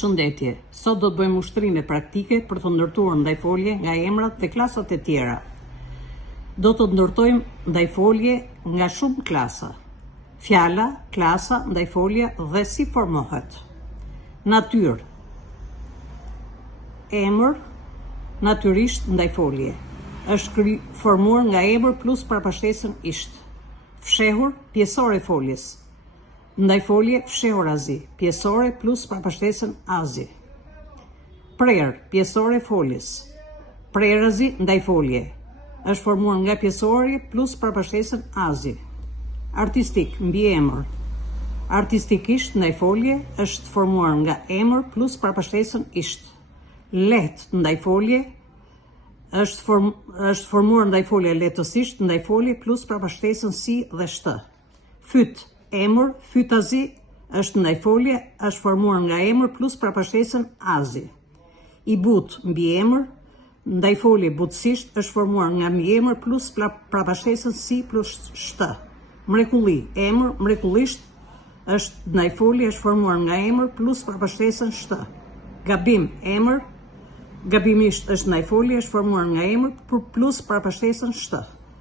Shëndetje, sot do të bëjmë ushtrime praktike për të ndërtuar ndajfolje nga emrat dhe klasat e tjera. Do të ndërtojmë ndajfolje nga shumë klasa. Fjala, klasa, ndajfolja dhe si formohet. Natyrë. Emër, natyrisht ndajfolje. Është formuar nga emër plus përmbështesën isht. Fshehur, pjesore foljes. Ndajfolje fshehorazi, pjesore plus përmbështesën azi. Prerë, pjesore foljes. Prerazi, ndajfolje. Është formuar nga pjesori plus përmbështesën azi. Artistik, mbiemër. Artistikisht, ndajfolje është formuar nga emër plus përmbështesën isht. Lehtë, ndajfolje është formuar ndajfolje lehtësisht, ndajfolje plus përmbështesën si dhe sht. Fyt, emër, fytazi është ndajfolje, është formuar nga emër plus përmbështesën azi. I butë, mbiemër, ndajfolje butësisht është formuar nga mbiemër plus përmbështesën si plus sht. Mrekulli, emër, mrekullisht është ndajfolje, është formuar nga emër plus përmbështesën sht. Gabim, emër, gabimisht është ndajfolje, është formuar nga emër plus përmbështesën sht.